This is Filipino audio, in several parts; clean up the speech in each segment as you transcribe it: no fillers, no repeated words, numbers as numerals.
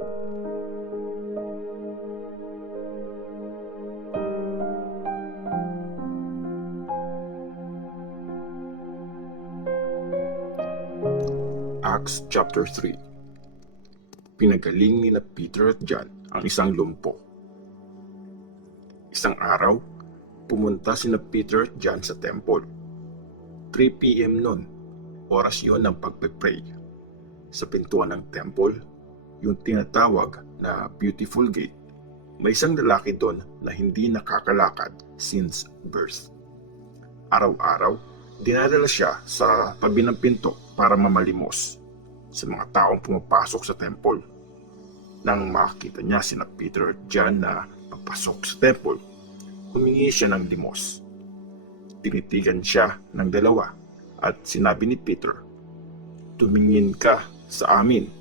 Acts chapter 3. Pinagaling nila Peter at John ang isang lumpo. Isang araw, pumunta sina Peter at John sa temple. 3 p.m. noon, oras yon ng pagpe-pray. Sa pintuan ng temple, yung tinatawag na Beautiful Gate, may isang lalaki doon na hindi nakakalakad since birth. Araw-araw, dinadala siya sa tabi ng pinto para mamalimos sa mga taong pumapasok sa temple. Nang makita niya sina Peter at John na papasok sa temple, humingi siya ng limos. Tinitigan siya ng dalawa at sinabi ni Peter, "Tumingin ka sa amin."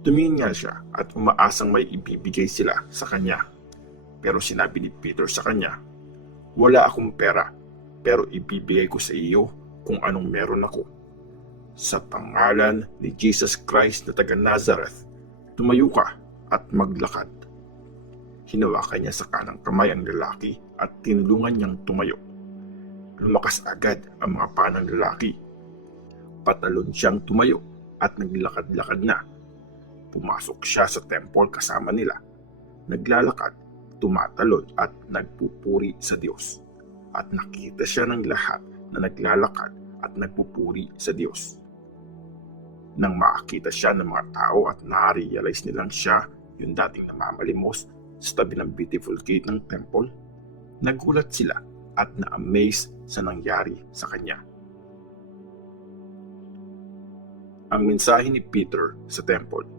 Tumingin nga siya at umaasang may ibibigay sila sa kanya. Pero sinabi ni Peter sa kanya, "Wala akong pera, pero ibibigay ko sa iyo kung anong meron ako. Sa pangalan ni Jesus Christ na taga Nazareth, tumayo ka at maglakad." Hinawakan niya sa kanang kamay ang lalaki at tinulungan niyang tumayo. Lumakas agad ang mga paa ng lalaki. Patalon siyang tumayo at naglakad-lakad na. Pumasok siya sa temple kasama nila. Naglalakad, tumatalon at nagpupuri sa Diyos. At nakita siya ng lahat na naglalakad at nagpupuri sa Diyos. Nang makakita siya ng mga tao at na-realize nilang siya yung dating namamalimos sa tabi ng Beautiful Gate ng temple, nagulat sila at na-amaze sa nangyari sa kanya. Ang mensahe ni Peter sa temple.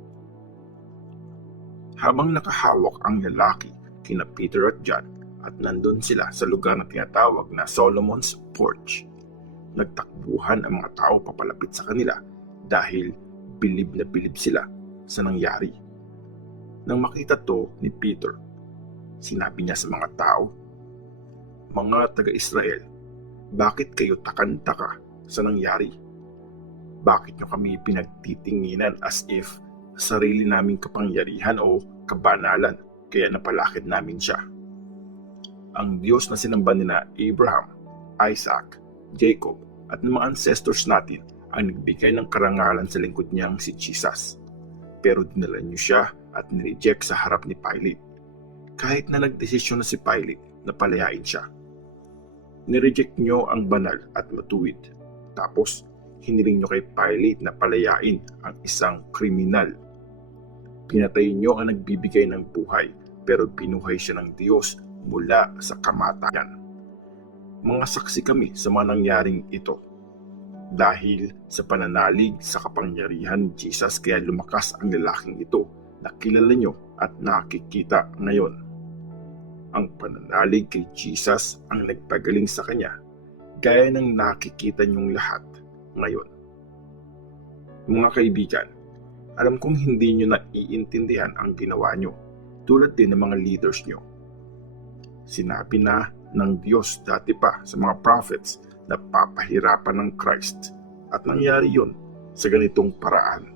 Habang nakahawak ang lalaki kina Peter at John at nandun sila sa lugar na tinatawag na Solomon's Porch, nagtakbuhan ang mga tao papalapit sa kanila dahil bilib na bilib sila sa nangyari. Nang makita to ni Peter, sinabi niya sa mga tao, "Mga taga-Israel, bakit kayo takantaka sa nangyari? Bakit nyo kami pinagtitinginan as if sarili naming kapangyarihan o kabanalan kaya napalakid namin siya? Ang Diyos na sinamba nila Abraham, Isaac, Jacob at ng mga ancestors natin ang nagbigay ng karangalan sa lingkod niyang si Jesus. Pero dinala niyo siya at nireject sa harap ni Pilate, kahit na nagdesisyon na si Pilate na palayain siya. Nireject niyo ang banal at matuwid. Tapos, hiniling niyo kay Pilate na palayain ang isang kriminal. Pinatay niyo ang nagbibigay ng buhay, pero pinuhay siya ng Diyos mula sa kamatayan. Mga saksi kami sa mga nangyaring ito. Dahil sa pananalig sa kapangyarihan ni Jesus kaya lumakas ang lalaking ito na kilala nyo at nakikita ngayon. Ang pananalig kay Jesus ang nagpagaling sa kanya, gaya ng nakikita nyong lahat ngayon. Mga kaibigan, alam kong hindi nyo naiintindihan ang ginawa nyo, tulad din ng mga leaders nyo. Sinabi na ng Diyos dati pa sa mga prophets na papahirapan ng Christ, at nangyari yun sa ganitong paraan.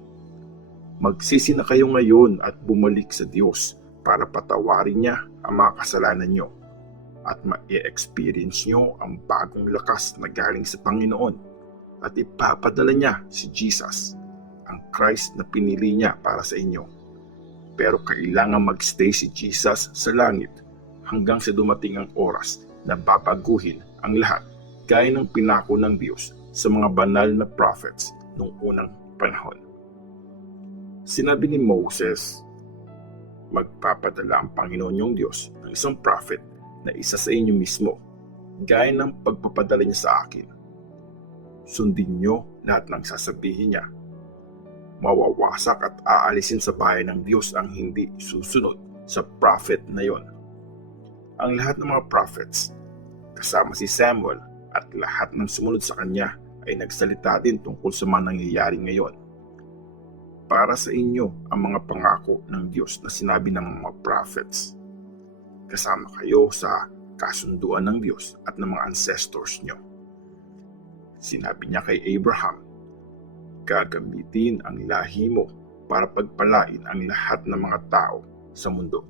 Magsisi na kayo ngayon at bumalik sa Diyos para patawarin niya ang mga kasalanan nyo at ma-experience nyo ang bagong lakas na galing sa Panginoon at ipapadala niya si Jesus, ang Christ na pinili niya para sa inyo. Pero kailangan magstay si Jesus sa langit hanggang sa dumating ang oras na babaguhin ang lahat gaya ng pinako ng Diyos sa mga banal na prophets noong unang panahon. Sinabi ni Moses, "Magpapadala ang Panginoon niyong Diyos ng isang prophet na isa sa inyo mismo, gaya ng pagpapadala niya sa akin. Sundin niyo lahat ng sasabihin niya. Mawawasak at aalisin sa bayan ng Diyos ang hindi susunod sa prophet na yon." Ang lahat ng mga prophets, kasama si Samuel at lahat ng sumunod sa kanya, ay nagsalita din tungkol sa mga nangyayari ngayon. Para sa inyo ang mga pangako ng Diyos na sinabi ng mga prophets. Kasama kayo sa kasunduan ng Diyos at ng mga ancestors nyo. Sinabi niya kay Abraham, "Gagamitin ang lahi mo para pagpalain ang lahat ng mga tao sa mundo.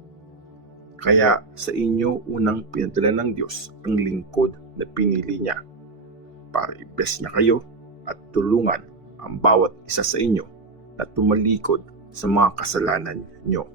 Kaya sa inyo unang pinadala ng Diyos ang lingkod na pinili niya para i-bless niya kayo at tulungan ang bawat isa sa inyo na tumalikod sa mga kasalanan niyo.